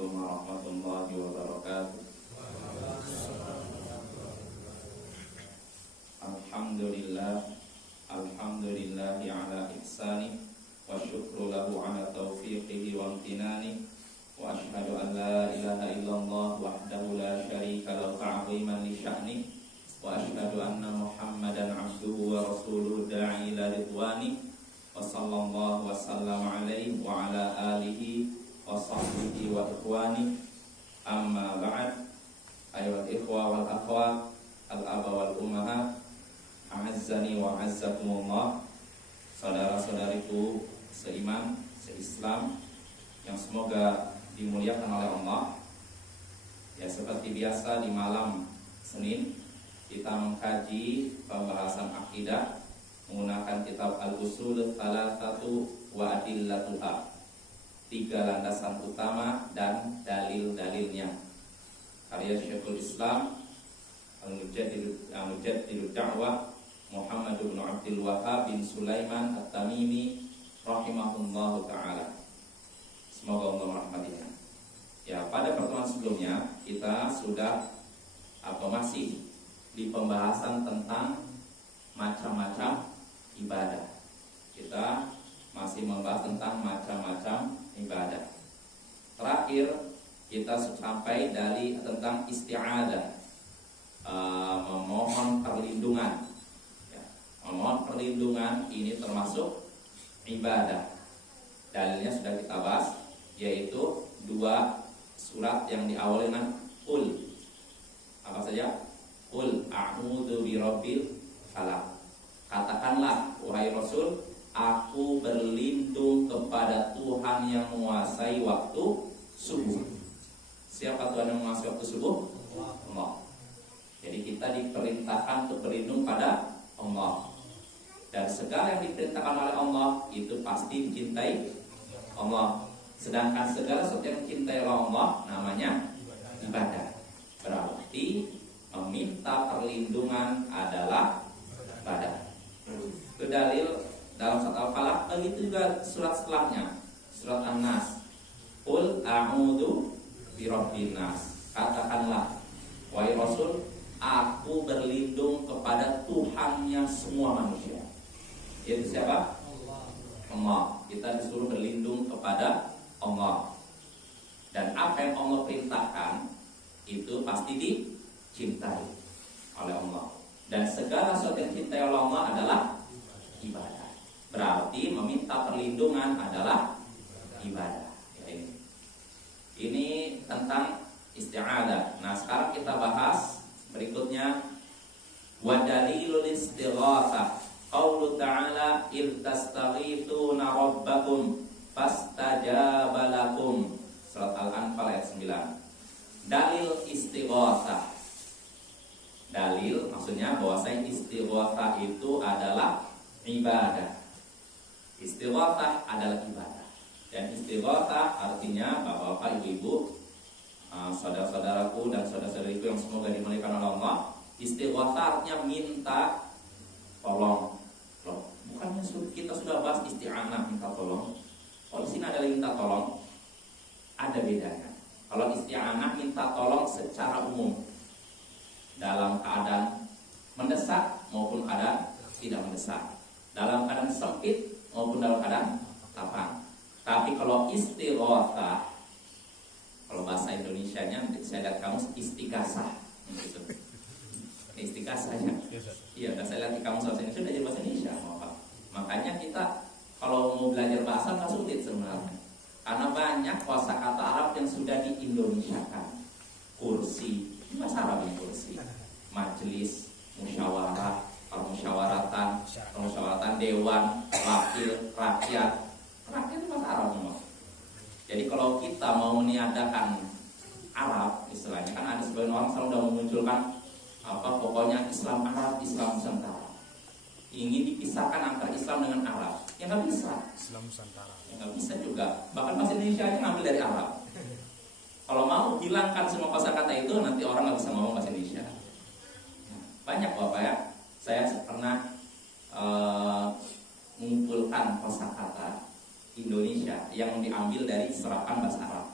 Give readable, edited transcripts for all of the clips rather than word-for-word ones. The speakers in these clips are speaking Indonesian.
Assalamualaikum warahmatullahi wabarakatuh. Alhamdulillahi ala ihsani wa syukru lahu ala taufiqihi wa amtinani wa ashhadu an la ilaha illallah wahdahu la syarika lahu ta'ziman li sya'ni wa ashhadu anna Muhammadan abduhu wa rasuluhu da'i ila ridwani wa sallallahu wa sallama alaihi wa ala alihi wa sahbihi wa ikhwani. Amma ba'd. Ayyuhal ikhwa wal akhwat, al-aba wal ummahat, a'azzani wa a'azzakumullah. Saudara-saudariku seiman, seislam yang semoga dimuliakan oleh Allah. Ya, seperti biasa di malam Senin kita mengkaji pembahasan akidah menggunakan kitab Al-Usul Thalathatu wa Adillatuha, 3 landasan utama dan dalil-dalilnya, karya Syekhul Islam Al-Mujaddidud Da'wah Muhammad bin Abdul Wahhab bin Sulaiman At-Tamimi rahimahullahu ta'ala. Semoga Allah merahmatinya. Ya, pada pertemuan sebelumnya kita sudah masih di pembahasan tentang macam-macam ibadah. Kita masih membahas tentang macam-macam ibadah. Terakhir kita sampai dari tentang isti'adah, memohon perlindungan. Ya, memohon perlindungan ini termasuk ibadah. Dalilnya sudah kita bahas, yaitu 2 surat yang diawali dengan Qul. Apa saja? Qul a'udzu birabbil falaq. Katakanlah wahai Rasul, aku berlindung kepada Tuhan yang menguasai waktu subuh. Siapa Tuhan yang menguasai waktu subuh? Allah. Jadi kita diperintahkan untuk berlindung pada Allah. Dan segala yang diperintahkan oleh Allah itu pasti dicintai Allah. Sedangkan segala sesuatu yang dicintai oleh Allah namanya ibadah. Berarti meminta perlindungan adalah ibadah. Itu dalil dalam surat Al-Falaq. Begitu juga surat setelahnya, surat An-Nas. Qul a'udzu birabbin nas. Katakanlah wahai Rasul, aku berlindung kepada Tuhannya semua manusia. Itu siapa? Allah. Kita disuruh berlindung kepada Allah. Dan apa yang Allah perintahkan itu pasti dicintai oleh Allah. Dan segala sesuatu yang dicintai oleh Allah adalah ibadah. Berarti meminta perlindungan adalah ibadah. Ya, ini tentang isti'adah. Nah, sekarang kita bahas berikutnya wa dalilul istighatsah. Qaulu ta'ala id tastaghithuna rabbakum fastajaba lakum. Surat Al-Anfal ayat 9. Dalil istighatsah. Dalil maksudnya bahwasanya istighatsah itu adalah ibadah. Istighatsah adalah ibadah. Dan istighatsah artinya Bapak-bapak, Ibu-ibu, saudara-saudaraku dan saudara-saudariku yang semoga dimuliakan oleh Allah, istighatsah artinya minta tolong. Loh, bukannya kita sudah bahas isti'anah, minta tolong? Kalau di sini ada minta tolong, ada bedanya. Kalau isti'anah minta tolong secara umum, dalam keadaan mendesak maupun keadaan tidak mendesak, dalam keadaan sempit maupun dalam keadaan lapang. Tapi kalau istighatsah, kalau bahasa Indonesianya saya lihat kamus istighasah. Istighasahnya. Iya, dan saya lihat di kamus bahasa Indonesia sudah jadi bahasa Indonesia. Makanya kita kalau mau belajar bahasa nggak sulit sebenarnya. Karena banyak kosakata Arab yang sudah diindonesiakan. Kursi, bahasa Arab yang kursi. Majelis, musyawarah, permusyawaratan dewan, wakil, rakyat. Rakyat itu bahasa Arab semua. Jadi kalau kita mau meniadakan Arab, istilahnya kan ada sebagian orang selalu udah memunculkan pokoknya Islam Arab, Islam Nusantara. Ingin dipisahkan antara Islam dengan Arab, ya nggak bisa. Islam Nusantara, ya nggak bisa juga. Bahkan bahasa Indonesia aja ngambil dari Arab. Kalau mau hilangkan semua kosakata itu, nanti orang nggak bisa ngomong bahasa Indonesia. Banyak Bapak ya. Saya pernah mengumpulkan kosakata Indonesia yang diambil dari serapan bahasa Arab.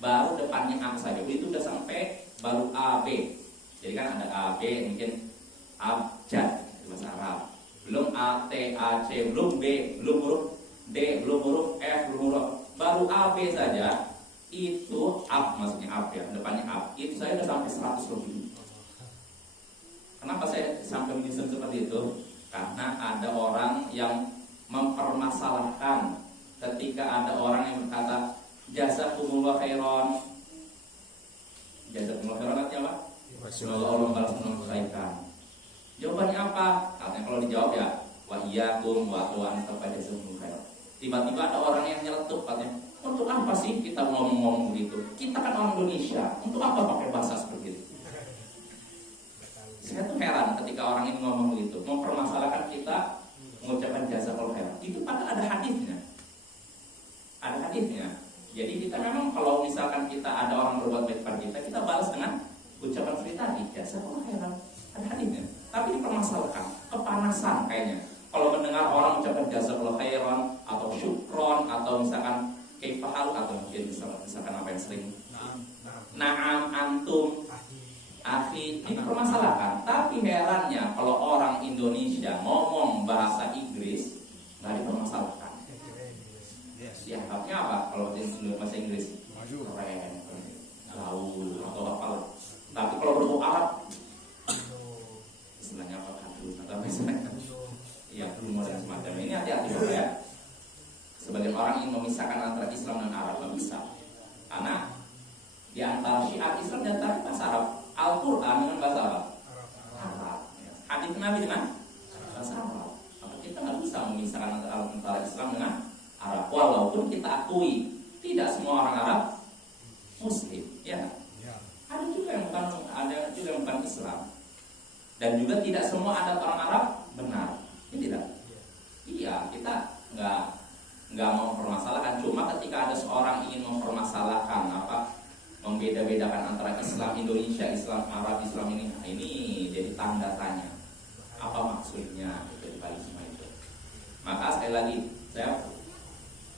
baru depannya A saja. Itu udah sampai baru A B. Jadi kan ada A B, mungkin abjad bahasa Arab. Belum A T A C, belum B, belum huruf D, belum huruf F, belum huruf, baru A B saja. Itu ab, maksudnya ab ya, depannya ab. Itu saya udah sampai 100 lebih. Kenapa saya sampai menyusun seperti itu? Karena ada orang yang mempermasalahkan ketika ada orang yang berkata jazakumullah khairan. Jazakumullah khairan artinya apa? Semoga Allah membalas kebaikan. Jawabannya apa? Katanya kalau dijawab ya wa iyyakum wa antum jazakumullah khairan. Tiba-tiba ada orang yang nyeletuk katanya, untuk apa sih kita ngomong-ngomong begitu? Kita kan orang Indonesia, untuk apa pakai bahasa seperti itu? Saya tuh heran ketika orang ini ngomong begitu, mempermasalahkan kita mengucapkan jazakallahu khairan. Itu padahal ada hadisnya. Ada hadisnya. Jadi kita memang kalau misalkan kita ada orang berbuat baik pada kita, kita balas dengan ucapan seperti tadi, jazakallahu khairan. Ada hadisnya. Tapi dipermasalahkan, kepanasan kayaknya. Kalau mendengar orang ucapkan jazakallahu khairan atau syukron atau misalkan kaifahal atau mungkin misalkan apa yang sering na'am antum akhi, ini permasalahan. Tapi herannya kalau orang Indonesia ngomong bahasa Inggris nggak dipermasalahkan. Dianggapnya apa kalau bahasa Inggris? Keren, gaul atau apalah. Tapi kalau berbau Arab, istilahnya apa? Atau misalnya, ya humor dan semacam ini, hati-hati ya. Sebagian orang ingin memisahkan antara Islam dan Arab, nggak bisa. Karena di antara syiar Islam dan antara bahasa Arab, Al-Quran dengan bahasa Arab. Hadis Nabi dengan bahasa Arab. Maka kita nggak bisa memisahkan antara Islam dengan Arab. Walaupun kita akui tidak semua orang Arab Muslim, ya. Ada juga yang bukan Islam. Dan juga tidak semua adat orang Arab benar. Ini tidak. Iya, kita nggak mau mempermasalahkan. Cuma ketika ada seorang ingin mempermasalahkan membeda-bedakan antara Islam Indonesia, Islam Arab, Islam ini jadi tanda tanya. Apa maksudnya dari balik semua itu? Maka sekali lagi, saya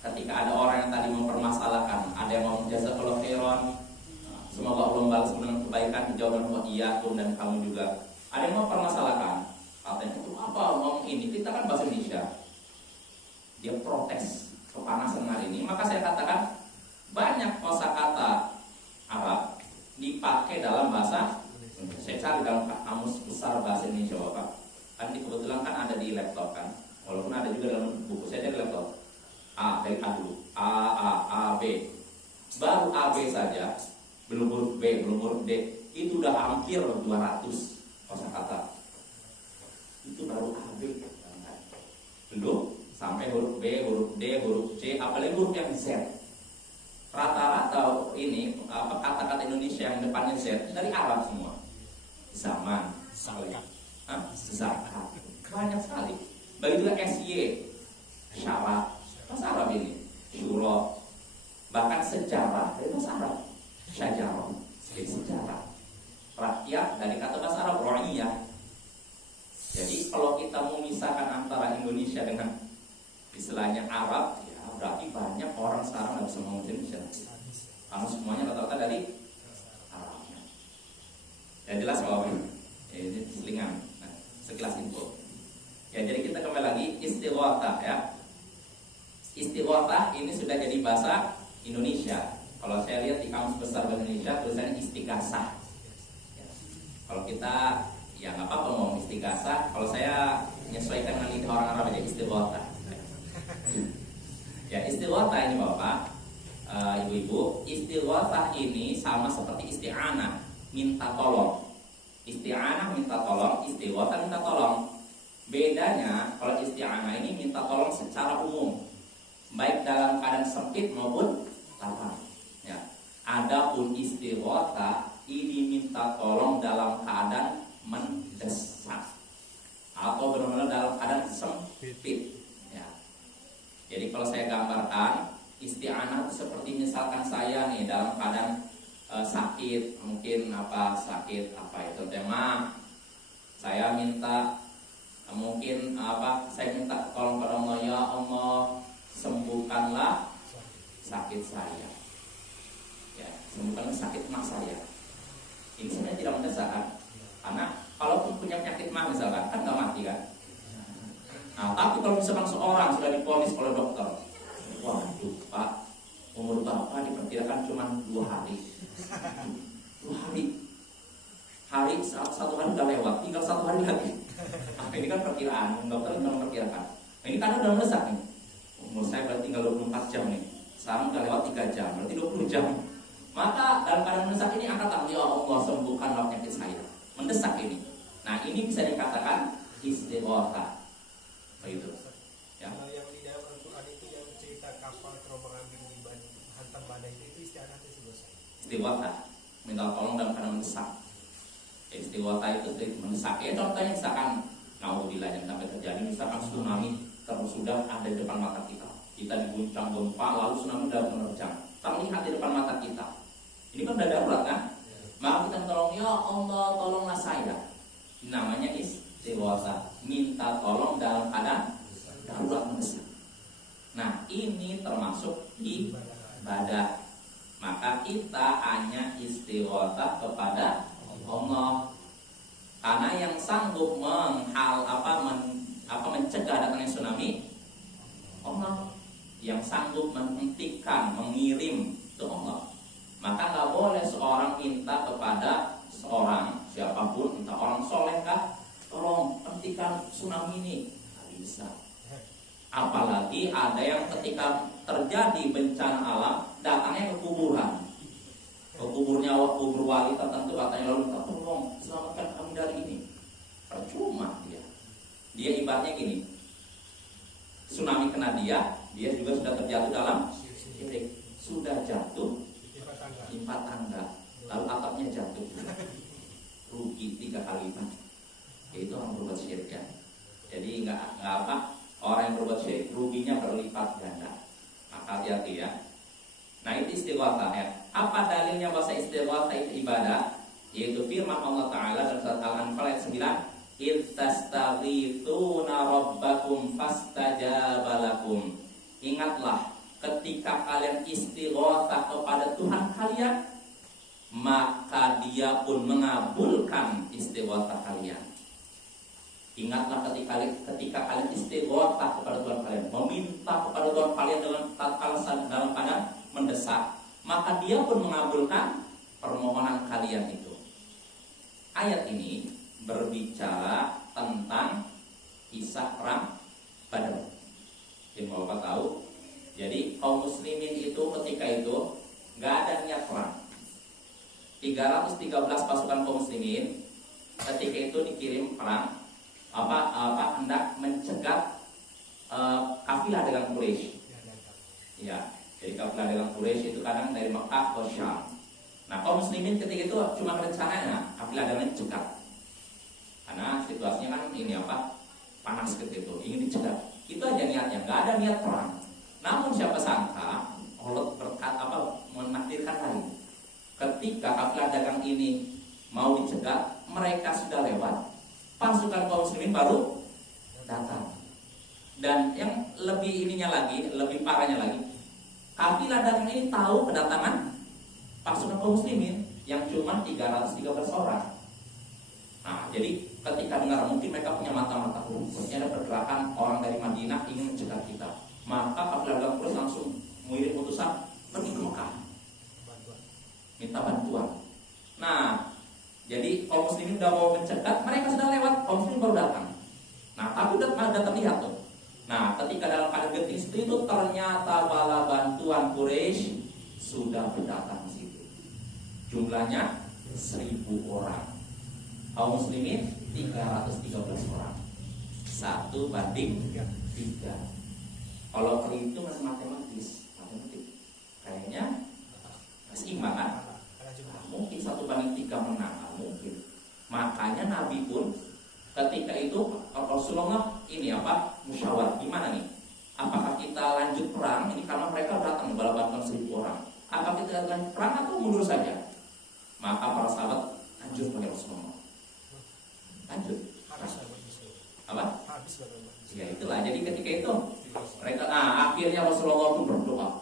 ketika ada orang yang tadi mempermasalahkan, ada yang mau jazakallahu khairan, semoga Allah membalas dengan kebaikan, dijawab wa iyyakum dan kamu juga. Ada yang mau mempermasalahkan, katanya itu apa ngomong ini? Kita kan bahasa Indonesia. Dia protes kepanasan hari ini. Maka saya katakan banyak kosakata Arab dipakai dalam bahasa Indonesia. Saya cari dalam kamus besar bahasa Indonesia Bapak. Kan kebetulan kan ada di laptop kan. Walaupun ada juga dalam buku saya di laptop. A dari A dulu. A B. Baru A B saja, belum huruf B, belum huruf D. Itu udah hampir 200 kosakata. Itu baru A B. Belum sampai huruf B, huruf D, huruf C, apalagi huruf yang Z. Rata-rata ini kata-kata Indonesia yang depannya Z dari Arab semua. Zaman, zakat, banyak sekali. Begitu juga SY, syarat, bahasa Arab ini, syura, bahkan sejarah dari bahasa Arab, syajarah, sejarah, rakyat dari kata bahasa Arab, ro'iyah. Jadi kalau kita memisahkan antara Indonesia dengan istilahnya Arab, ya berarti banyak orang sekarang nggak bisa ngomong Indonesia, karena semuanya rata-rata dari Arabnya. Ya jelas bahwa ini selingan. Nah, sekilas info. Ya jadi kita kembali lagi istighatsah ya. Istighatsah ini sudah jadi bahasa Indonesia. Kalau saya lihat di kamus besar bahasa Indonesia tulisannya istighasah. Ya. Kalau kita ya nggak apa-apa ngomong istighasah. Kalau saya menyesuaikan dengan lidah orang Arab aja istighatsah. Ya istighatsah ini Bapak, Ibu-ibu, istighatsah ini sama seperti isti'anah, minta tolong. Isti'anah minta tolong, istighatsah minta tolong. Bedanya kalau isti'anah ini minta tolong secara umum, baik dalam keadaan sempit maupun lapang. Ya. Adapun istighatsah ini minta tolong dalam keadaan mendesak atau benar-benar dalam keadaan sempit. Ya. Jadi kalau saya gambarkan isti'anah seperti misalkan saya nih dalam keadaan sakit, mungkin sakit itu tema. Saya minta saya minta tolong kepada Allah, ya Allah sembuhkanlah sakit saya. Ya, sembuhkan sakit mah saya. Ini sebenarnya tidak mendesak kan? Karena kalau punya penyakit mah misalkan kan nggak mati kan? Nah, tapi kalau misalkan seorang sudah divonis oleh dokter, waduh Pak, umur Bapak diperkirakan cuma 2 hari. 2 hari, satu hari udah lewat, tinggal 1 hari lagi. Nah, ini kan perkiraan, dokter cuma memperkirakan. Nah, ini karena udah mendesak nih. Umur saya berarti tinggal 24 jam nih. Sekarang udah lewat 3 jam, berarti 20 jam. Maka dalam keadaan mendesak ini angkat tangan, ya Allah sembuhkanlah penyakit saya. Mendesak ini. Nah, ini bisa dikatakan istighotsah. Begitu. Ya. Yang di dalam Al-Quran itu yang cerita kapal terobang ambing hantam badai itu istiadat istighotsah. Istighotsah, minta tolong dalam keadaan mendesak. Istighotsah itu mendesak. Ya contohnya misalkan naudzubillah yang sampai terjadi misalkan tsunami terus sudah ada di depan mata kita. Kita diguncang gempa lalu tsunami sudah menerjang. Terlihat di depan mata kita. Ini kan udah darurat kan? Maka kita tolong, ya Allah tolonglah saya. Ini namanya istighotsah, minta tolong dalam keadaan darurat mendesak. Nah, ini termasuk ibadah. Maka kita hanya istighotsah kepada Allah. Karena yang sanggup mencegah datangnya tsunami Allah. Yang sanggup menghentikan, mengirim itu Allah. Maka nggak boleh seorang minta kepada seorang siapapun, entah orang soleh kah, tolong hentikan tsunami ini. Nggak bisa. Apalagi ada yang ketika terjadi bencana alam datangnya ke kuburan, ke kubur wali tertentu, katanya lalu minta tolong selamatkan kami dari ini. Percuma dia ibaratnya gini, tsunami kena dia juga sudah terjatuh dalam syirik, sudah jatuh timpa tangga, lalu atapnya jatuh, rugi 3 kali lipat. Itu orang berbuat syirik ya. Jadi nggak apa, orang yang berbuat syirik ruginya berlipat ganda. Maka hati-hati ya. Nah, itu istighotsah ya. Apa dalilnya bahasa istighotsah itu ibadah? Yaitu firman Allah Ta'ala dalam surat Al-Anfal ayat 9, "Idz tastaghitsuna rabbakum fastajaba lakum." Ingatlah ketika kalian istighotsah kepada Tuhan kalian, maka Dia pun mengabulkan istighotsah kalian. Ingatlah ketika kalian istighotsah kepada Tuhan kalian, meminta kepada Tuhan kalian dengan tatkala dalam keadaan mendesak, maka Dia pun mengabulkan permohonan kalian itu. Ayat ini berbicara tentang kisah perang Badar. Yang Bapak tahu, jadi kaum muslimin itu ketika itu nggak ada niat perang. 313 pasukan kaum muslimin ketika itu dikirim perang hendak mencegat kafilah dengan Quraisy. Ya, jadi kafilah dengan Quraisy itu kadang dari Mekah ke Syam. Nah, kaum muslimin ketika itu cuma rencananya kafilah dengan dicegat. Karena situasinya kan ini panas ketika itu, ingin dicegat. Itu aja niatnya, nggak ada niat perang. Namun siapa sangka Allah menakdirkan lagi. Ketika kafilah dagang ini mau dicegat, mereka sudah lewat, pasukan kaum muslimin baru datang. Dan yang lebih lebih parahnya lagi, kafilah dagang ini tahu kedatangan pasukan kaum muslimin yang cuma 313 orang. Nah, jadi ketika dengar mungkin mereka punya mata-mata, ada pergerakan orang dari Madinah ingin mencegat kita. Maka kafilah dagang Quraisy langsung mengirim utusan pergi ke Mekah, minta bantuan. Nah, jadi kaum muslimin udah mau mencegat, mereka sudah lewat, kaum muslimin baru datang. Nah, tapi udah terlihat tuh. Nah, ketika dalam keadaan genting itu ternyata bala bantuan Quraisy sudah berdatang di situ. Jumlahnya 1000 orang. Kaum muslimin 313 orang. 1:3. Kalau perhitung matematik kayaknya seimbang kan? Mungkin 1:3 menang, mungkin. Makanya Nabi pun ketika itu Rasulullah musyawarah gimana nih? Apakah kita lanjut perang ini karena mereka datang bala bantuan 1000 orang? Apakah kita lanjut perang atau mundur saja? Maka para sahabat lanjut pada Rasulullah. Lanjut. Ya itulah. Jadi ketika itu mereka akhirnya Rasulullah itu berdoa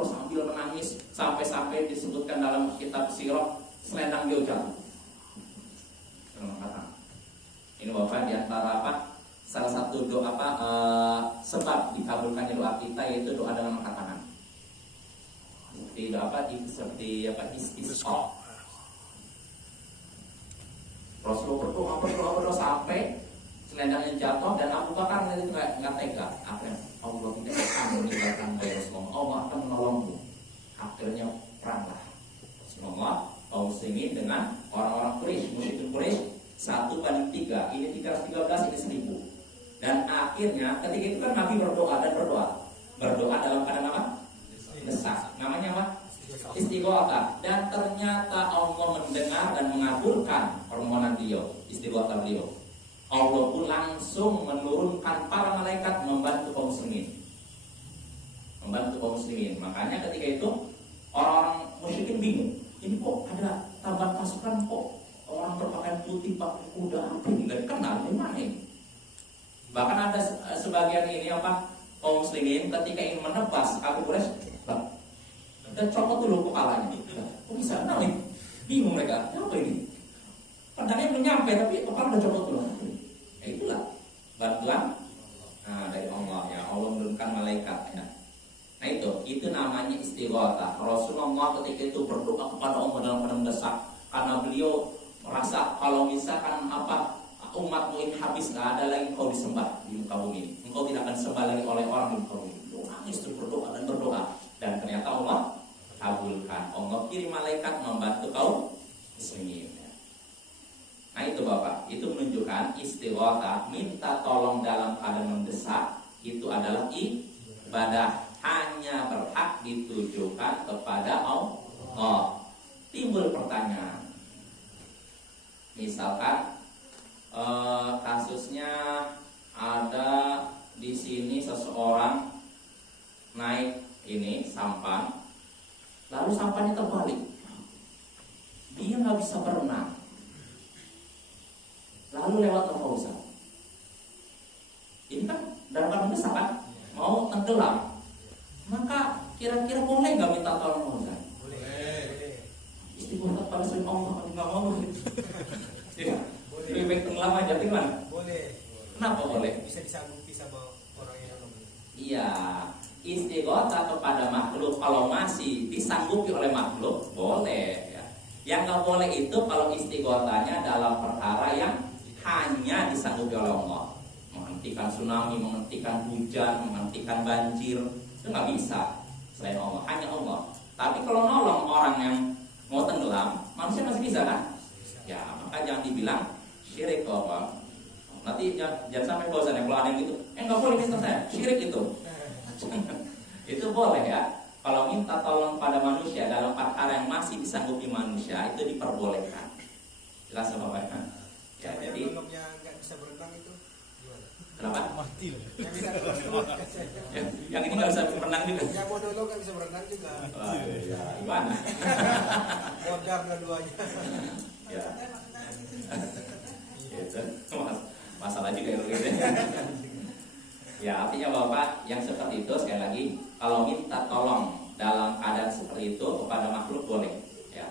sambil menangis Terus sampai-sampai disebutkan dalam kitab sirah selendang dia jatuh. Ini Bapak di antara apa? Salah satu doa apa sebab dikabulkannya doa kita yaitu doa dengan angkat tangan. Seperti doa apa? Seperti apa? Istisqa. Rasulullah berdoa sampai selendangnya jatuh dan Abu Bakar itu nggak tega. Akhirnya Allah tidak akan meninggalkan Rasulullah. Allah akan menolongmu. Akhirnya peranglah Rasulullah kaum muslimin dengan orang-orang Quraisy, musyrikin Quraisy 1/3. Ini 313, ini 1000. Dan akhirnya ketika itu kan Nabi berdoa dalam keadaan apa? Desak. Namanya apa? Istighatsah. Dan ternyata Allah mendengar dan mengabulkan permohonan beliau, istighatsah beliau. Allah pun langsung menurunkan para malaikat membantu kaum muslimin. Makanya ketika itu orang musyrikin bingung. Ini kok ada tambahan pasukan, kok orang berpakaian putih pakai kuda, apa ini nggak dikenal, di mana ini? Bahkan ada sebagian ini apa kaum muslimin ketika ingin menebas Abu Quraisy, dan copot dulu kepalanya. Kok bisa? Nah, bingung mereka. Apa ini? Pedangnya belum nyampe tapi kepala udah copot dulu. Ya itulah bantuan dari Allah ya. Allah menurunkan malaikat ya. Nah itu namanya istighatsah. Rasulullah ketika itu berdoa kepada Allah dalam keadaan mendesak karena beliau merasa kalau misalkan apa umatmu ini habis, nggak ada lagi kau disembah di muka bumi ini. Engkau tidak akan disembah lagi oleh orang di muka bumi. Nangis terus berdoa dan ternyata Allah kabulkan. Allah kirim malaikat membantu kaum muslimin. Nah itu Bapak, itu menunjukkan istighatsah, minta tolong dalam keadaan mendesak itu adalah ibadah, hanya berhak ditujukan kepada Allah. Timbul pertanyaan, misalkan kasusnya ada di sini seseorang naik ini sampan, lalu sampannya terbalik, dia nggak bisa berenang, lalu lewat ke Fauzan. Ini kan dalam keadaan mendesak kan, mau tenggelam, maka kira-kira boleh nggak minta tolong Fauzan? Boleh. Istighfar pada sering Allah nggak mau. Ya, lebih baik tenggelam aja, gimana? Boleh. Kenapa boleh? Bisa disanggupi sama orang yang lemah. Iya, istighatsah kepada makhluk kalau masih disanggupi oleh makhluk boleh. Ya. Yang nggak boleh itu kalau istighatsahnya dalam perkara yang hanya disanggupi oleh Allah, menghentikan tsunami, menghentikan hujan, menghentikan banjir, itu nggak bisa selain Allah, hanya Allah. Tapi kalau nolong orang yang mau tenggelam, manusia masih bisa kan? Ya, maka jangan dibilang syirik apa. Nanti jangan sampai bosan ya kalau ada yang gitu. Nggak boleh minta saya, syirik itu. Itu boleh ya. Kalau minta tolong pada manusia dalam perkara yang masih disanggupi manusia itu diperbolehkan. Jelas apa Pak? Ya, jadi nggak bisa berenang itu gimana? Kenapa? Mati loh. Yang ini nggak bisa berenang juga. Yang mau dulu nggak bisa berenang juga. Oh, iya. Gimana? Modal dua-duanya. Ya. Gitu. Masalah juga itu. Ya artinya Bapak yang seperti itu sekali lagi kalau minta tolong dalam keadaan seperti itu kepada makhluk boleh. Ya.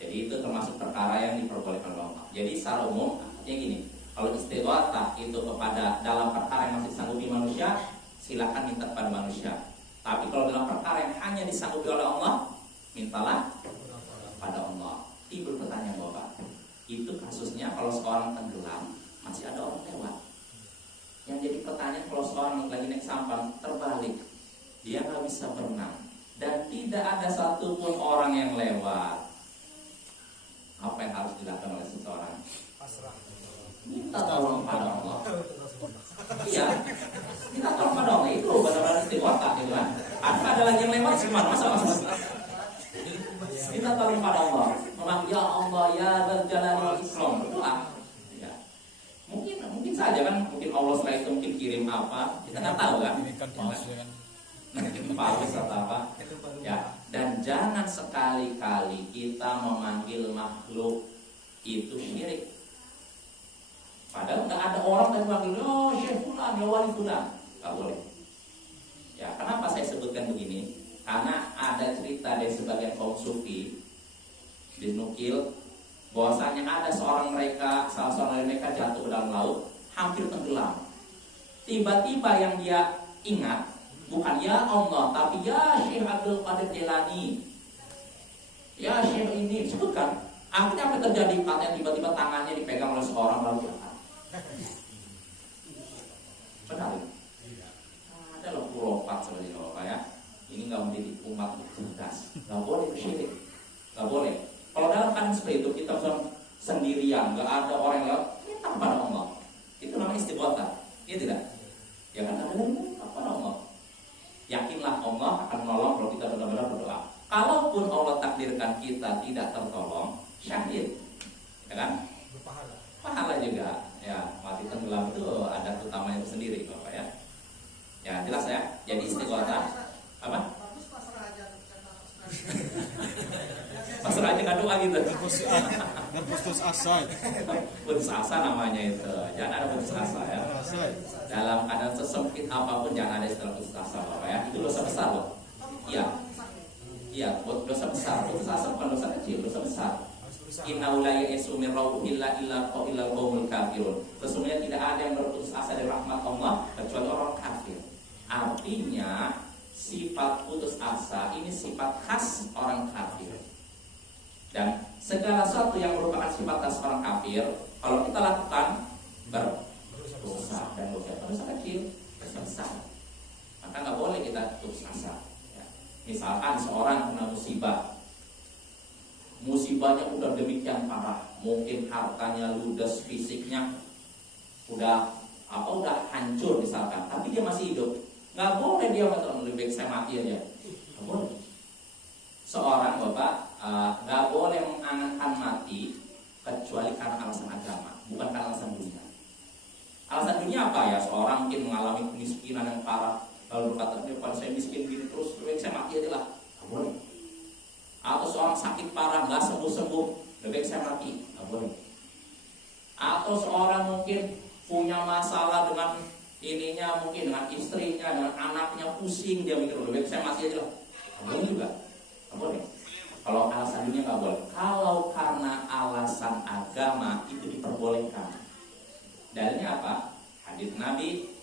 Jadi itu termasuk perkara yang diperbolehkan oleh Allah. Jadi secara umum artinya gini. Kalau istighatsah itu kepada dalam perkara yang masih disanggupi manusia, silakan minta kepada manusia. Tapi kalau dalam perkara yang hanya disanggupi oleh Allah, mintalah pada Allah. Timbul pertanyaan Bapak, itu kasusnya kalau seorang tenggelam masih ada orang lewat. Yang jadi pertanyaan kalau seorang lagi naik sampan terbalik, dia nggak bisa berenang dan tidak ada satupun orang yang lewat, apa yang harus dilakukan oleh seseorang? Pasrah. Minta tolong pada Allah. Iya, minta tolong pada Allah itu benar-benar istighatsah gitu kan. Ada lagi yang lewat gimana? Masa. Minta tolong pada Allah. Memanggil ya Allah ya Dzal Jalali wal Ikram. Berdoa. Ya. Mungkin saja kan, mungkin Allah setelah itu mungkin kirim apa, kita nggak tahu kan. Paus atau apa. Ya. Dan jangan sekali-kali kita memanggil makhluk itu syirik. Padahal nggak ada orang yang panggil, oh Syekh Fulan, ya Wali Fulan, nggak boleh. Ya, kenapa saya sebutkan begini? Karena ada cerita sufi dinukil bahwasanya ada salah seorang mereka jatuh ke dalam laut, hampir tenggelam. Tiba-tiba yang dia ingat bukan ya Allah, tapi ya Syekh Abdul Qadir Jailani, ya Syekh ini sebutkan. Akhirnya apa terjadi? Katanya tiba-tiba tangannya dipegang oleh seorang lalu diangkat. Benar. Ada loh khurafat seperti itu Bapak ya. Ini nggak menjadi umat cerdas. Nggak boleh syirik, nggak boleh. Kalau dalam keadaan seperti itu kita sendirian, nggak ada orang yang lewat, minta kepada Allah. Itu namanya istighatsah. Iya tidak? Ya kan ada yang minta kepada Allah. Yakinlah Allah akan menolong kalau kita benar-benar berdoa. Kalaupun Allah takdirkan kita tidak tertolong, syahid, ya kan? Berpahala. Pahala juga. Ya, mati tenggelam itu ada utamanya itu sendiri, Bapak ya. Ya jelas ya. Jadi istighatsah apa? Pasrah aja nggak doa gitu. Dan putus asa. Putus asa namanya itu. Jangan ada putus asa ya. Dalam keadaan sesempit apapun jangan ada istilah putus asa Bapak ya. Itu dosa besar loh. Iya. Iya, dosa besar. Putus asa bukan dosa kecil, dosa besar. Inna ulaya esumir rauhillah illa qaumul kafirun. Sesungguhnya tidak ada yang berputus asa dari rahmat Allah kecuali orang kafir. Artinya sifat putus asa ini sifat khas orang kafir. Dan segala sesuatu yang merupakan sifat khas orang kafir, kalau kita lakukan berdosa dan dosa kecil, dosa besar. Maka nggak boleh kita putus asa. Ya. Misalkan seorang kena musibahnya udah demikian parah, mungkin hartanya ludes, fisiknya udah hancur misalkan, tapi dia masih hidup. Nggak boleh dia mengatakan lebih baik saya mati aja. Nggak boleh. Seorang Bapak nggak boleh mengangankan mati kecuali karena alasan agama, bukan karena alasan dunia. Alasan dunia apa ya? Seorang mungkin mengalami kemiskinan yang parah, lalu berkata, "Kalau saya miskin gini terus, lebih baik saya mati aja lah." Nggak boleh. Atau seorang sakit parah nggak sembuh-sembuh, lebih baik saya mati. Nggak boleh. Atau seorang mungkin punya masalah dengan ininya, mungkin dengan istrinya, dengan anaknya, pusing dia mikir, lebih baik saya mati aja lah. Nggak boleh juga. Nggak boleh. Kalau alasan dunia nggak boleh. Kalau karena alasan agama itu diperbolehkan. Dalilnya apa? Hadits Nabi,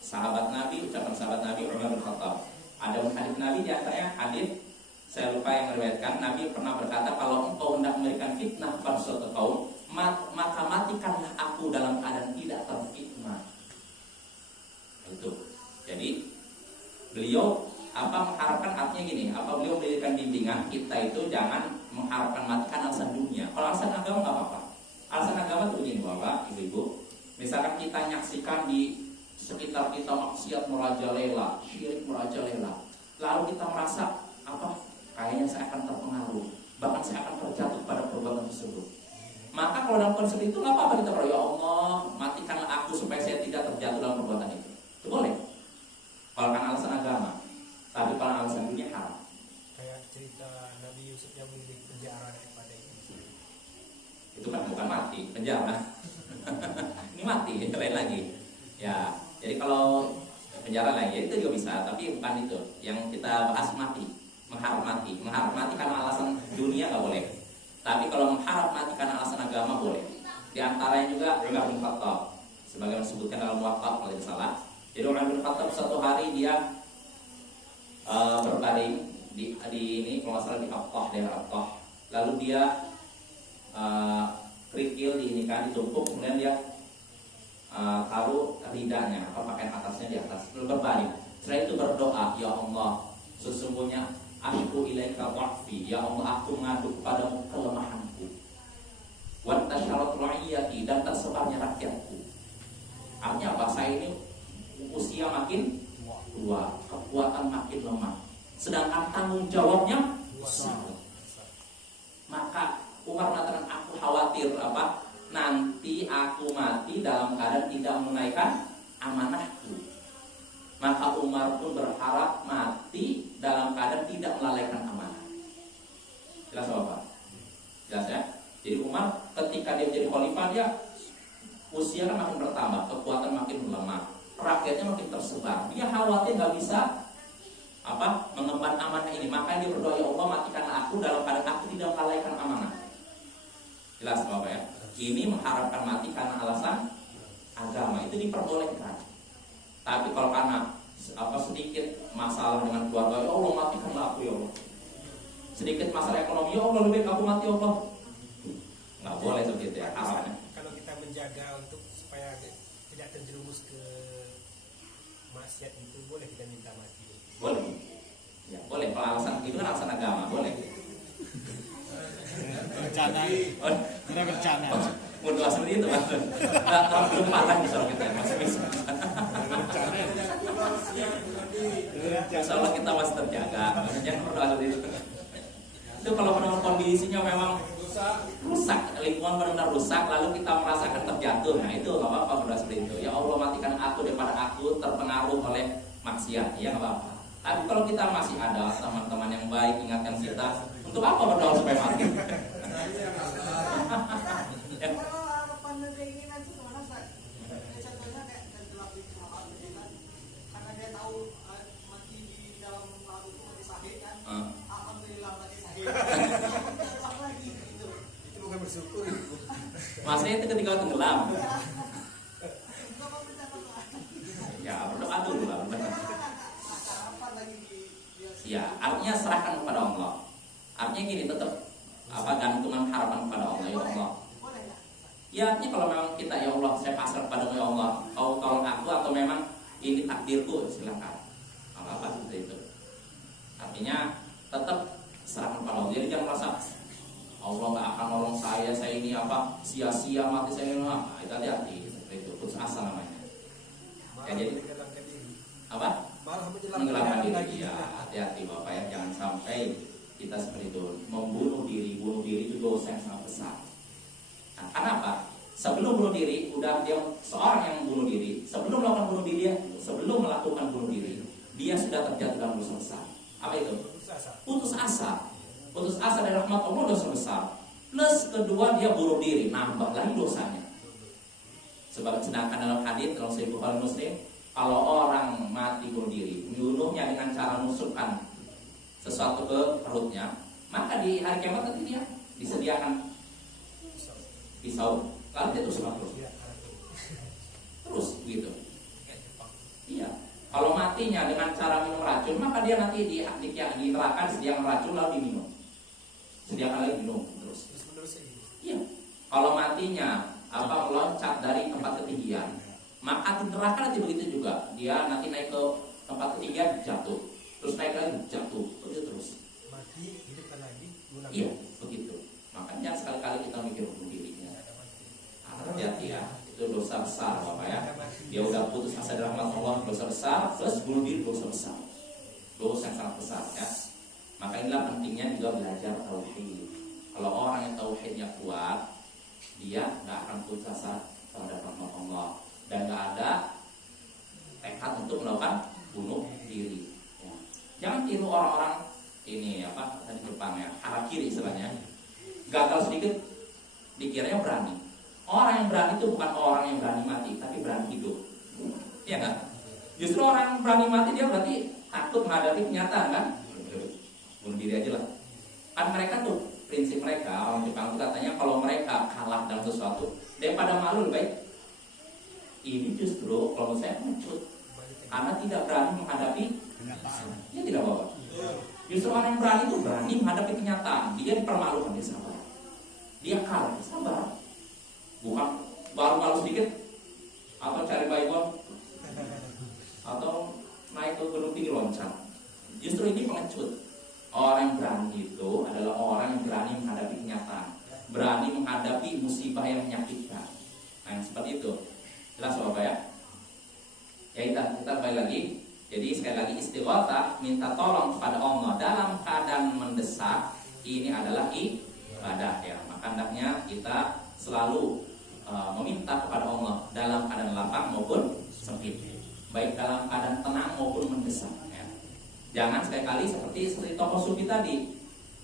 sahabat Nabi, ucapan sahabat Nabi Umar bin Khattab. Ada hadits Nabi di antaranya hadits, saya lupa yang meriwayatkan, Nabi pernah berkata, kalau engkau hendak memberikan fitnah pada suatu kaum, maka matikanlah aku dalam keadaan tidak terfitnah. Itu. Jadi beliau mengharapkan, artinya gini, beliau memberikan bimbingan kita itu jangan mengharapkan matikan alasan dunia. Kalau alasan agama nggak apa-apa. Alasan agama itu begini Bapak, Ibu-ibu. Misalkan kita menyaksikan di sekitar kita maksiat merajalela, syirik merajalela, lalu kita merasa kayaknya saya akan terpengaruh, bahkan saya akan terjatuh pada perbuatan tersebut. Maka kalau dalam konsep itu nggak apa-apa kita berdoa, ya Allah matikanlah aku supaya saya tidak terjatuh dalam perbuatan itu. Itu boleh. Kalau kan alasan agama. Tapi kalau alasan dunia haram. Kayak cerita Nabi Yusuf yang di penjara daripada ini. Itu kan bukan mati, penjara. Ini mati, lain lagi. Ya, jadi kalau penjara lagi itu juga bisa, tapi bukan itu. Yang kita bahas mati, mengharap mati karena alasan dunia nggak boleh. Tapi kalau mengharap mati karena alasan agama boleh. Di antaranya juga Umar bin Khattab, sebagaimana disebutkan dalam Muwatta kalau tidak salah. Jadi Umar bin Khattab suatu hari dia berbaring di ini kalau nggak salah di daerah Attah. Lalu dia kerikil di ini kan ditumpuk, kemudian dia taruh ridanya pakaian atasnya di atas, lalu berbaring. Setelah itu berdoa, ya Allah, sesungguhnya aku ilaika dha'fi, ya Allah aku mengadu kepadamu kelemahanku, wa tasharat ra'iyati, dan tersebarnya rakyatku. Artinya apa? Saya ini usia makin tua, kekuatan makin lemah, sedangkan tanggung jawabnya besar. Maka Umar mengatakan, aku khawatir nanti aku mati dalam keadaan tidak menunaikan amanahku. Maka Umar pun berharap mati dalam keadaan tidak melalaikan amanah. Jelas apa? Jelas ya? Jadi Umar ketika dia menjadi khalifah, dia usia kan makin bertambah, kekuatan makin melemah, rakyatnya makin tersebar. Dia khawatir nggak bisa mengemban amanah ini. Maka dia berdoa, ya Allah matikanlah aku dalam Jelas Bapak ya. Ini mengharapkan mati karena alasan agama itu diperbolehkan. Tapi kalau karena sedikit masalah dengan keluarga, ya Allah matikanlah aku ya Allah. Sedikit masalah ekonomi, ya Allah lebih baik aku mati ya Allah. Nggak boleh seperti itu ya, haramnya. Kalau kita menjaga untuk supaya tidak terjerumus ke maksiat itu, boleh kita minta mati. Boleh. Ya, boleh. Kalau alasan itu kan alasan agama, boleh. Berencana. Tidak berencana. Mau doa seperti itu Pak. Nggak belum parah misalnya kita masih bisa. Insya Allah kita masih terjaga. Jangan berdoa seperti itu. Itu kalau benar kondisinya memang rusak, lingkungan benar-benar rusak, lalu kita merasakan terjatuh. Nah itu nggak apa-apa berdoa seperti itu. Ya Allah matikan aku daripada aku terpengaruh oleh maksiat. Ya nggak apa-apa. Tapi kalau kita masih ada teman-teman yang baik ingatkan kita, untuk apa berdoa supaya mati? Ya. Itu bukan bersyukur. Maksudnya itu ketika tenggelam. Ya berdoa dulu lah. Ya artinya serahkan kepada Allah. Artinya gini, tetap gantungan harapan kepada Allah. Ya Allah. Ya artinya kalau memang kita ya Allah saya pasrah kepada ya Allah. Kau tolong aku atau memang ini takdirku, silakan. Apa seperti itu. Artinya tetap serahkan kepada Allah. Jadi jangan merasa Allah nggak akan nolong saya ini apa sia-sia mati saya ini. Nah, itu hati-hati. Itu putus asa namanya. Ya, jadi apa? Menenggelamkan diri. Ya hati-hati Bapak ya, jangan sampai kita seperti itu membunuh diri. Bunuh diri itu dosa yang sangat besar. Nah, karena apa? Sebelum bunuh diri, udah dia seorang yang bunuh diri. Sebelum melakukan bunuh diri, dia sudah terjatuh dalam dosa besar. Apa itu? Putus asa. Putus asa dari rahmat Allah dosa besar. Plus kedua dia bunuh diri, nambah lagi dosanya. Sebab sedangkan dalam hadis dalam Sahih Bukhari Muslim, kalau orang mati bunuh diri, bunuhnya dengan cara menusukkan sesuatu ke perutnya, maka di hari kiamat nanti dia disediakan pisau, lalu dia tusuk terus gitu. Iya. Kalau matinya dengan cara minum racun, maka dia nanti di neraka disediakan racun lalu diminum. Sediakan lagi minum terus. Iya. Kalau matinya meloncat dari tempat ketinggian, maka di neraka nanti begitu juga. Dia nanti naik ke tempat ketinggian jatuh, terus naik lagi jatuh, begitu terus. Mati hidupkan lagi. Iya, begitu. Makanya sekali-kali kita mikir bunuh dirinya. Hati-hati ya, itu dosa besar Bapak ya. Dia udah putus asa dari rahmat Allah, dosa besar, plus bunuh diri dosa besar. Dosa yang sangat besar ya. Maka inilah pentingnya juga belajar tauhid. Kalau orang yang tauhidnya kuat, dia nggak akan putus asa terhadap rahmat Allah dan nggak ada tekad untuk melakukan bunuh diri. Ya. Jangan tiru orang-orang ini tadi Jepang ya, harakiri istilahnya. Gagal sedikit dikiranya berani. Orang yang berani itu bukan orang yang berani mati, tapi berani hidup. Iya kan? Justru orang yang berani mati dia berarti takut menghadapi kenyataan kan? Bunuh diri aja lah. Kan mereka tuh prinsip mereka orang Jepang itu katanya kalau mereka kalah dalam sesuatu daripada malu lebih baik. Ini justru kalau saya mencut karena tidak berani menghadapi kenyataan. Ya tidak apa-apa. Justru orang yang berani itu berani menghadapi kenyataan. Dia dipermalukan, dia sabar. Dia kalah, dia sabar. Bukan baru sedikit atau cari baygon atau naik ke gunung tinggi loncat. Justru ini pengecut. Orang yang berani itu adalah orang yang berani menghadapi kenyataan, berani menghadapi musibah yang menyakitkan. Nah yang seperti itu. Jelas Bapak ya? Ya kita kembali lagi. Jadi sekali lagi istighatsah, minta tolong kepada Allah dalam keadaan mendesak, ini adalah ibadah ya. Maka hendaknya kita selalu meminta kepada Allah dalam keadaan lapang maupun sempit, baik dalam keadaan tenang maupun mendesak ya. Jangan sekali-kali seperti tokoh sufi tadi,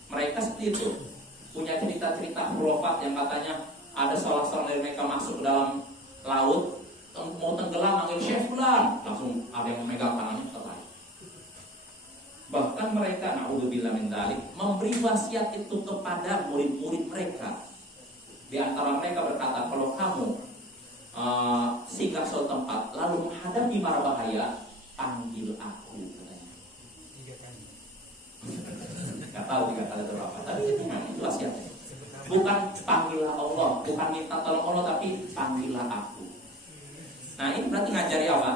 mereka seperti itu punya cerita-cerita khurafat yang katanya ada salah seorang dari mereka masuk ke dalam laut mau tenggelam, manggil Syekh Fulan, langsung ada yang memegang tangannya tertarik. Bahkan mereka naudzubillah min dzalik memberi wasiat itu kepada murid-murid mereka. Di antara mereka berkata, kalau kamu singgah suatu tempat lalu menghadapi mara bahaya, panggil aku, katanya. 3 kali. Gak tahu 3 kali itu apa, tapi itu memang itu wasiatnya. Bukan panggillah Allah, bukan minta tolong Allah, tapi panggillah aku. Nah ini berarti ngajari apa?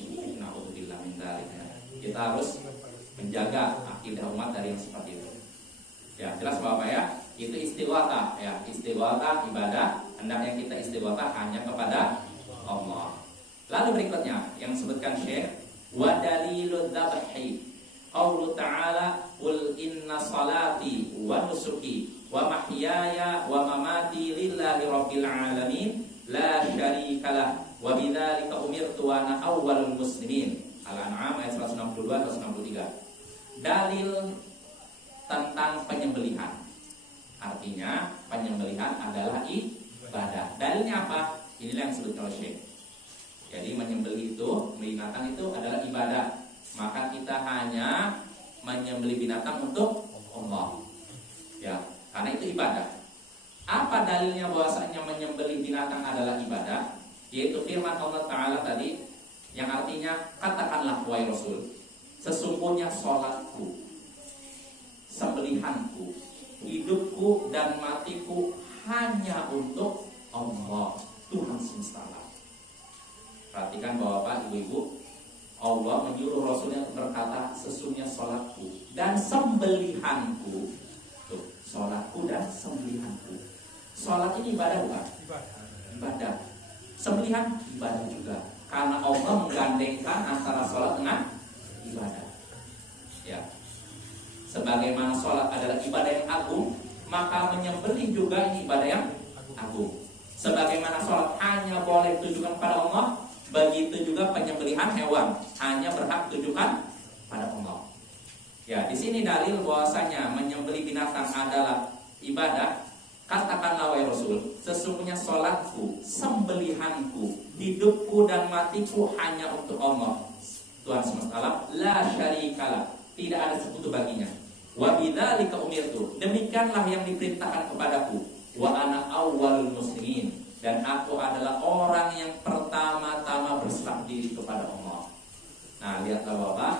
Ini na'udzubillah min dzalik, ya. Kita harus menjaga akidah umat dari yang seperti itu. Ya jelas Bapak ya, itu istighotha ya, istighotha ibadah, hendaknya kita istighotha hanya kepada Allah. Lalu berikutnya yang disebutkan Syekh, wa dalilud dzabhi qaulu ta'ala qul inna salati wa nusuki wa mahyaya wa mamati lillahi rabbil alamin la syarikalah wa bidzalika umirtu wa ana awwalul muslimin. Al-An'am ayat 162 atau 163. Dalil tentang penyembelihan. Artinya penyembelihan adalah ibadah. Dalilnya apa? Inilah yang disebut oleh Syekh. Jadi menyembelih itu, binatang itu adalah ibadah. Maka kita hanya menyembelih binatang untuk Allah. Ya, karena itu ibadah. Apa dalilnya bahwasanya menyembelih binatang adalah ibadah? Yaitu firman Allah Ta'ala tadi, yang artinya, katakanlah wahai Rasul, sesungguhnya sholatku, sembelihanku, hidupku dan matiku hanya untuk Allah, Tuhan semesta alam. Perhatikan Bapak, Ibu-ibu, Allah menyuruh Rasulnya berkata, sesungguhnya sholatku dan sembelihanku. Tuh, sholatku dan sembelihanku. Sholat ini ibadah bukan? Ibadah. Sembelihan ibadah juga. Karena Allah menggandengkan antara sholat dengan ibadah. Ya. Sebagaimana sholat adalah ibadah yang agung, maka menyembelih juga ini ibadah yang agung. Sebagaimana sholat hanya boleh ditujukan pada Allah, begitu juga penyembelihan hewan hanya berhak ditujukan pada Allah. Ya, di sini dalil bahwasanya menyembelih binatang adalah ibadah. Katakanlah wahai Rasul, sesungguhnya sholatku, sembelihanku, hidupku dan matiku hanya untuk Allah, Tuhan semesta alam, la syarikalah, tidak ada sekutu baginya. Wa bidzalika umirtu, demikianlah yang diperintahkan kepadaku. Wa ana awwalul muslimin, dan aku adalah orang yang pertama-tama berserah diri kepada Allah. Nah, lihatlah Bapak,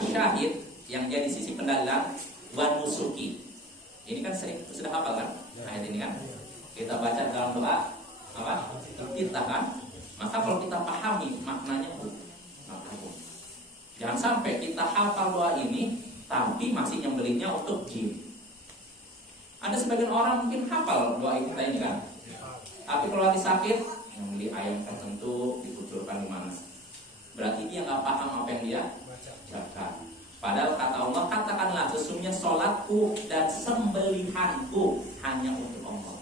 asyahid yang jadi sisi pendalilan wa nusuki. Ini kan sering sudah hafal kan ayat ini kan? Kita baca dalam doa apa? Kita kan? Maka kalau kita pahami maknanya jangan sampai kita hafal doa ini tapi masih nyembelihnya untuk jin. Ada sebagian orang mungkin hafal doa kita ini kan, tapi kalau lagi sakit nyembelih ayam tertentu dikucurkan di mana? Berarti dia nggak paham apa yang dia baca. Padahal kata Allah, katakanlah sesungguhnya sholatku dan sembelihanku hanya untuk Allah,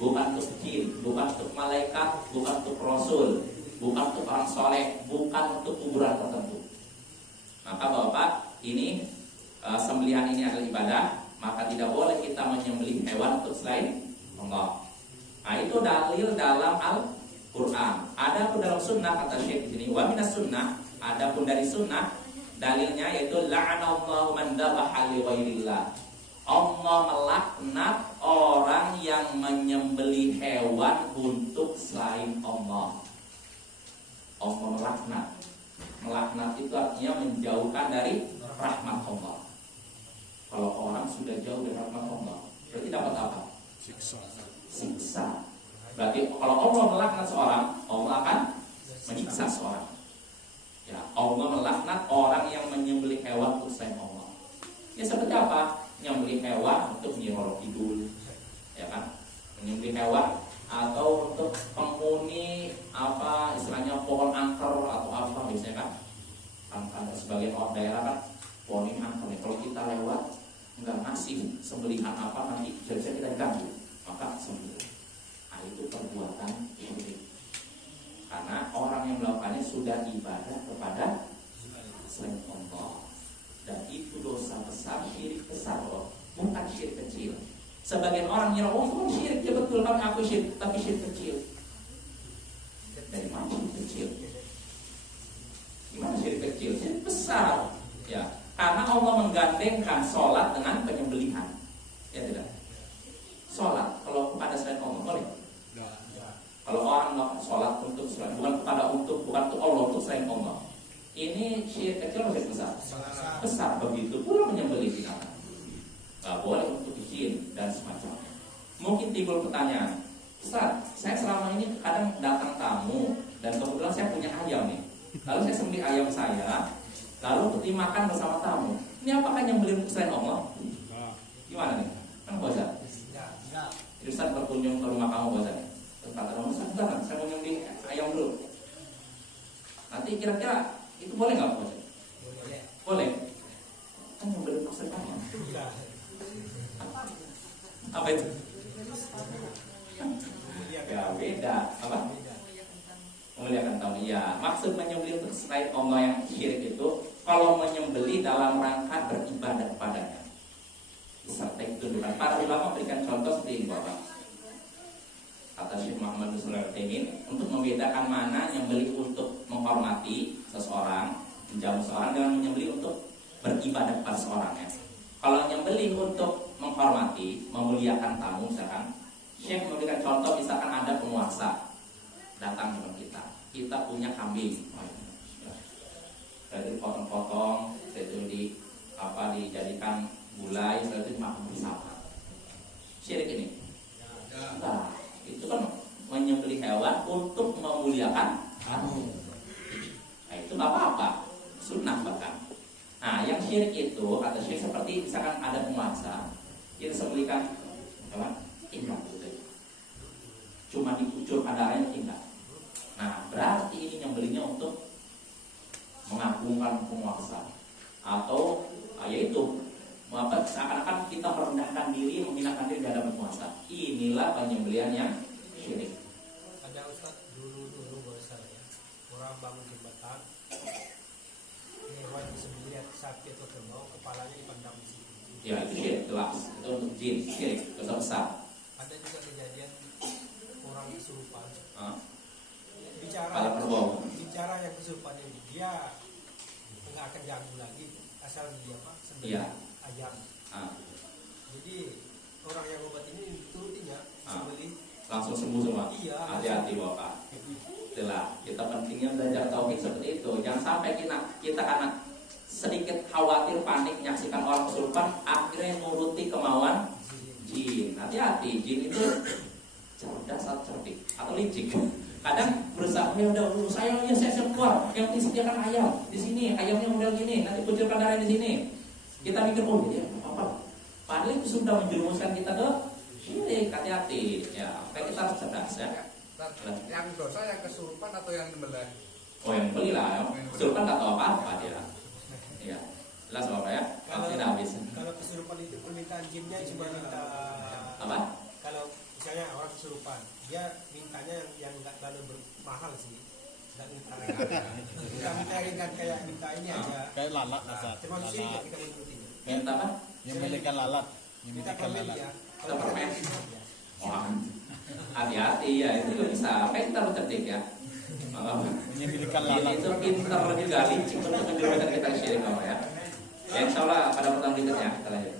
bukan untuk jin, bukan untuk malaikat, bukan untuk rasul, bukan untuk orang soleh, bukan untuk kuburan tertentu. Maka Bapak, ini sembelihan ini adalah ibadah, maka tidak boleh kita menyembelih hewan untuk selain Allah. Nah, itu dalil dalam Al-Quran. Ada pun dalam sunnah, kata Syekh di sini, wa minas sunnah, ada pun dari sunnah. Dalilnya yaitu la'anallahu man dzabaha li ghairillah. Allah melaknat orang yang menyembelih hewan untuk selain Allah. Allah melaknat. Melaknat itu artinya menjauhkan dari rahmat Allah. Kalau orang sudah jauh dari rahmat Allah, berarti dapat apa? Siksa. Berarti kalau Allah melaknat seorang, Allah akan menyiksa seorang. Ya, Allah melaknat orang yang menyembelih hewan untuk selain Allah. Ya seperti apa? Menyembelih hewan untuk Nyi Roro Kidul, ya kan? Menyembelih hewan atau untuk penghuni apa istilahnya pohon angker atau apa biasanya kan? Ada sebagian orang daerah kan pohon angker. Kalau kita lewat nggak ngasih sembelihan apa nanti bisa kita diganggu, maka sembelih. Nah, itu perbuatan syirik. Karena orang yang melakukannya sudah ibadah kepada selain Allah, dan itu dosa besar, syirik besar loh, bukan syirik kecil. Sebagian orang ngira, oh syirik ya betul kan aku syirik, tapi syirik kecil. Dari mana syirik kecil? Gimana syirik kecil? Syirik besar. Ya, karena Allah menggandengkan sholat dengan penyembelihan. Ya tidak. sholat kalau kepada selain Allah boleh? Enggak. Kalau orang melakukan sholat untuk selain, bukan untuk Allah, untuk selain Allah, ini syirik kecil atau besar? Besar. Begitu pula menyembelih binatang. Gak boleh untuk jin dan semacamnya. Mungkin timbul pertanyaan, Ustaz, saya selama ini kadang datang tamu dan kebetulan saya punya ayam nih. Lalu saya sembelih ayam saya, lalu dimakan bersama tamu. Ini apakah nyembelih selain Allah? Gimana nih? Kan bosan. Enggak. Jadi Ustaz berkunjung ke rumah kamu bosan. Terus kata kamu, Ustaz, bentar, saya mau nyembelih ayam dulu. Nanti kira-kira itu boleh nggak bosan? Boleh. Boleh. Kan nyembelih maksud kamu. Enggak. Apa itu? Ya beda. Apa? Memuliakan tamu. Ya, maksud menyembelih untuk selain Allah yang syirik itu kalau menyembelih dalam rangka beribadah kepadanya. Disertai ketundukan. Para ulama memberikan contoh seperti ini, Bapak. Kata Syekh Muhammad Sulaiman untuk membedakan mana menyembelih untuk menghormati seseorang, menjamu seseorang dengan menyembelih untuk beribadah kepada seseorang ya. Kalau menyembelih untuk menghormati, memuliakan tamu misalkan, Syekh memberikan contoh misalkan ada penguasa datang ke kita punya kambing, jadi potong-potong, itu dijadikan gulai, setelah itu dimakan bersama. Syirik ini? Nah, itu kan menyembelih hewan untuk memuliakan tamu. Nah, itu nggak apa-apa, sunnah bahkan. Nah, yang syirik itu kata Syekh seperti misalkan ada penguasa, kita sembelihkan hewan, indah gitu. Cuma dikucur ada air indah. Nah, berarti ini nyembelihnya untuk mengagungkan penguasa atau yaitu seakan-akan kita merendahkan diri, menghinakan diri di hadapan penguasa. Inilah penyembelihan yang syirik. Ada Ustaz dulu bahasa ya, orang bangun jembatan, hewan disembelih sapi atau kerbau, kepalanya dipandang di situ. Ya, itu syirik jelas. Itu untuk jin, syirik besar. Ada juga kejadian orang kesurupan. Kepala kerbau. Bicara yang kesurupan ini, dia nggak akan ganggu lagi asal dia sembelih Iya. ayam. Jadi orang yang obat ini diturutinya sembelih Langsung sembuh semua. Iya. Hati-hati Bapak. Itulah kita pentingnya belajar tauhid seperti itu. Jangan sampai kita karena sedikit khawatir, panik menyaksikan orang kesurupan, akhirnya nuruti kemauan jin. Hati-hati, jin itu cerdas atau cerdik atau licik. Kadang berusaha, ya udah saya keluar, yang disediakan ayam di sini, ayamnya model gini, nanti kucurkan darah di sini. Kita mikir, oh ya apa? Padahal itu sudah menjerumuskan kita ke syirik. Hati-hati, ya. Kayak kita harus cerdas ya. Yang dosa yang kesurupan atau yang nyembelih? Oh yang belilah, ya. Kesurupan nggak tahu apa dia. Ya, jelas Bapak ya. Kalau tidak habis. Kalau kesurupan itu permintaan jinnya cuma minta Apa? Kalau misalnya orang kesurupan, dia mintanya yang nggak terlalu mahal sih, nggak minta ringan kayak minta ini aja. Kayak lalat Ustaz. Termasuk sih Lalat. kita mengikutinya. Minta apa? Menyembelihkan lalat. Kita Menyembelihkan permen lalat. ya. Kita permen. Ya. Wah, hati-hati ya, itu juga bisa. Kayak kita harus cerdik ya. Menyembelihkan Ini lalat. itu pintar juga, licik untuk menjerumuskan kita ke syirik Bapak ya. Ya, insya Allah pada pertemuan berikutnya kita lanjut.